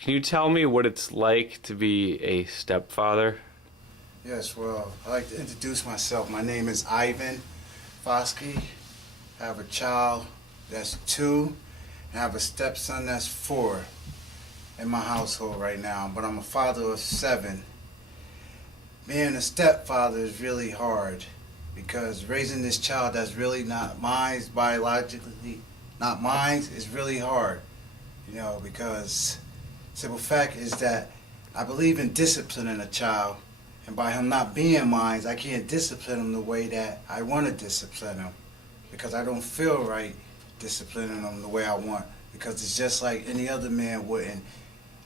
Can you tell me what it's like to be a stepfather? Yes, well, I'd like to introduce myself. My name is Ivan Foskey. I have a child that's 2, and I have a stepson that's 4 in my household right now, but I'm a father of 7. Being a stepfather is really hard because raising this child that's really not mine, biologically not mine, is really hard, because simple fact is that I believe in disciplining a child, and by him not being mine, I can't discipline him the way that I want to discipline him because I don't feel right disciplining him the way I want, because it's just like any other man wouldn't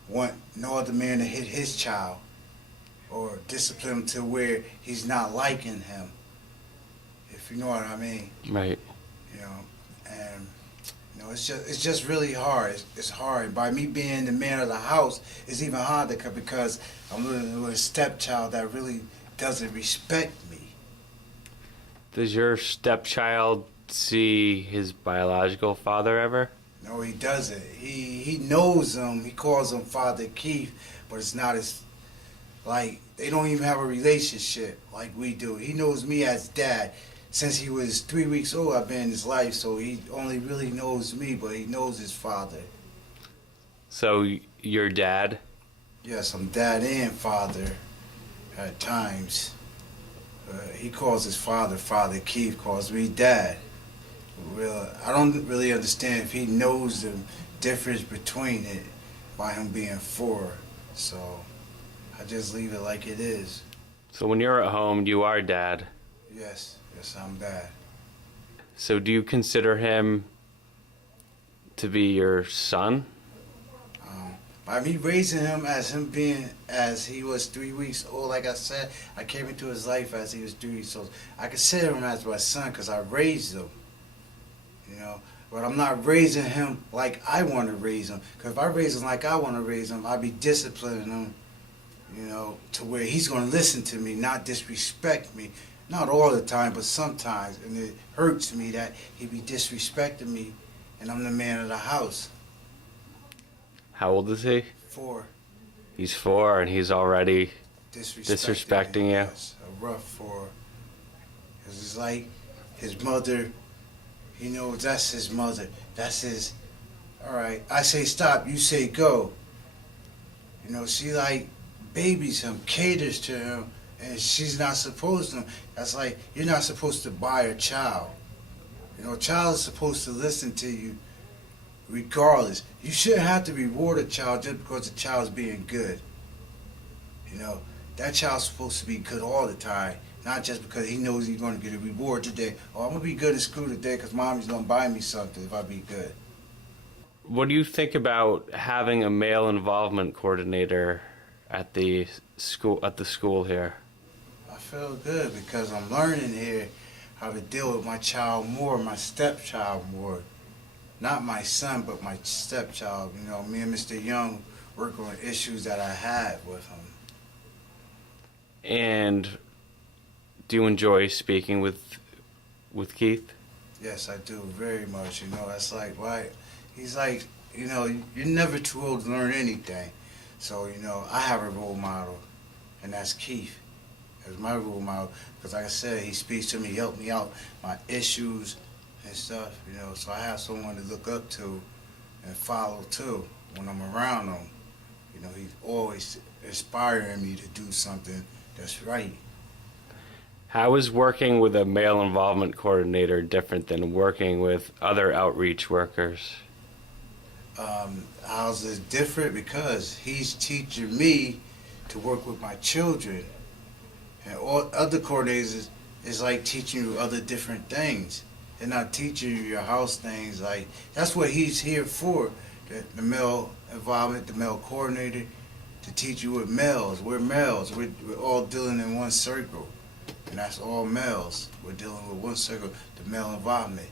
want no other man to hit his child or discipline him to where he's not liking him, if you know what I mean. Right. And it's just really hard. It's hard. By me being the man of the house, it's even harder because I'm living with a stepchild that really doesn't respect me. Does your stepchild see his biological father ever? No, he doesn't. He knows him. He calls him Father Keith, but it's not as, like, they don't even have a relationship like we do. He knows me as dad. Since he was 3 weeks old, I've been in his life, so he only really knows me, but he knows his father. So your dad? Yes, I'm dad and father at times. He calls his father Father Keith, calls me dad. I don't really understand if he knows the difference between it by him being 4. So I just leave it like it is. So when you're at home, you are dad. Yes, I'm dad. So do you consider him to be your son? By me raising him as he was 3 weeks old, like I said, I came into his life as he was 3 weeks old. I consider him as my son because I raised him, But I'm not raising him like I want to raise him. Because if I raise him like I want to raise him, I'd be disciplining him, to where he's going to listen to me, not disrespect me. Not all the time, but sometimes. And it hurts me that he be disrespecting me, and I'm the man of the house. How old is he? 4. He's 4 and he's already disrespecting you? Yes, a rough 4. Because it's like his mother, that's his mother. That's his, all right, I say stop, you say go. She like babies him, caters to him, and she's not supposed to. That's like, you're not supposed to buy a child. A child is supposed to listen to you regardless. You shouldn't have to reward a child just because the child's being good. That child's supposed to be good all the time, not just because he knows he's going to get a reward today. Oh, I'm going to be good in school today because mommy's going to buy me something if I be good. What do you think about having a male involvement coordinator at the school here? I feel good because I'm learning here how to deal with my child more, my stepchild more. Not my son, but my stepchild. Me and Mr. Young work on issues that I had with him. And do you enjoy speaking with Keith? Yes, I do very much. That's like, why? He's like, you're never too old to learn anything. So, I have a role model, and that's Keith. That's my role model. Because like I said, he speaks to me, helps me out, my issues and stuff, So I have someone to look up to and follow too when I'm around him. He's always inspiring me to do something that's right. How is working with a male involvement coordinator different than working with other outreach workers? How's it different? Because he's teaching me to work with my children. And all other coordinators is like teaching you other different things. They're not teaching you your house things. Like, that's what he's here for, the male involvement, the male coordinator, to teach you with males. We're males. We're all dealing in one circle. And that's all males. We're dealing with one circle, the male involvement.